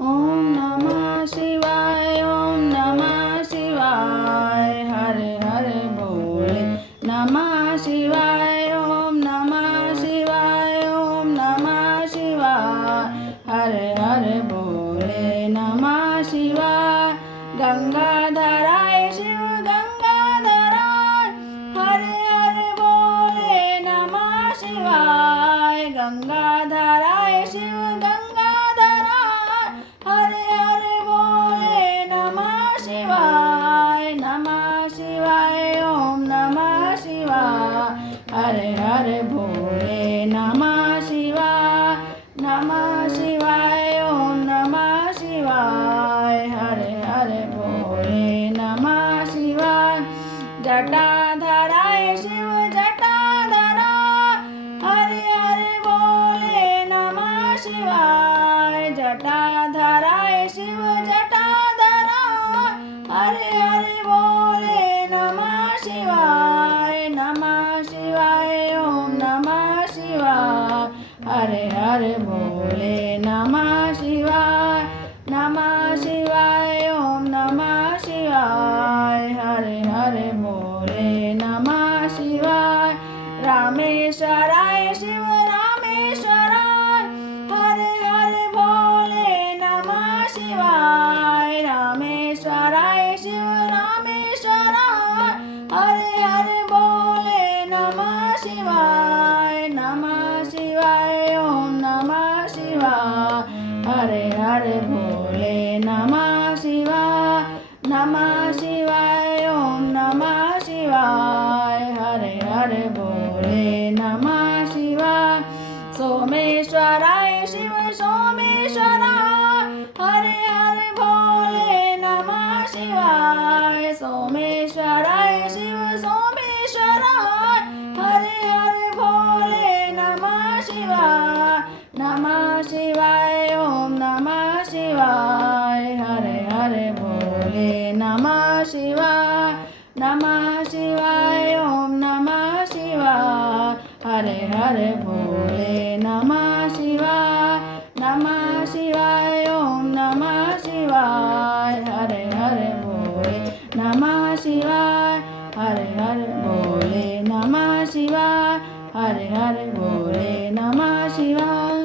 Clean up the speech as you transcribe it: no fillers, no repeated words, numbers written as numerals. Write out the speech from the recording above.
ओम नमः शिवाय, ओम नमः शिवाय, हरे हरे बोले नमः शिवाय, ओम नमः शिवाय, ओम नमः शिवाय, हरे हरे बोले नमः शिवाय। गंगाधराय शिव गंगाधराय, हरे हरे बोले नमः शिवाय। गंगाधराय शिव गंगाधराय, हरे हरे बोले नमः शिवाय। नमः शिवाय, ओम नमः शिवाय, हरे हरे बोले नमः शिवाय। नमः शिवाय, ओम नमः शिवाय, हरे हरे बोले नमः शिवाय। जटाधराय शिव जटाधराय, हरे हरे बोले नमः शिवाय। जटाधराय शिव जटाधराय, हरे हरे बोले नमः शिवाय। नमः शिवाय, ओम नमः शिवाय, हरे हरे बोले नमः शिवाय। नमः शिवाय, ओम नमः शिवाय, हरे हरे बोले नमः शिवाय। रामेश्वराय शिव रामेश्वराय, हरे हरे बोले नमः शिवाय। रामेश्वराय शिव रामेश्वराय, हरे हरे बोले नमः शिवाय। नमः शिवाय, ओम नमः शिवाय, हरे हरे बोले नमः शिवाय। नमः शिवाय, ओम नमः शिवाय, हरे हरे बोले नमः शिवाय। सोमेश्वराय शिव सोमेश्वराय, हरे हरे बोले नमः शिवाय। सोमेश्वराय शिव सोमेश्वराय, हरे हरे बोले नमः शिवाय। नमः शिवाय, ओम नमः शिवाय, हरे हरे बोले नमः शिवाय। नमः शिवाय, ओम नमः शिवाय, हरे हरे बोले नमः शिवाय। नमः शिवाय, ओम नमः शिवाय, हरे हरे बोले नमः शिवाय। हरे हरे बोले नमः शिवाय, हरे हरे बोले नमः शिवाय।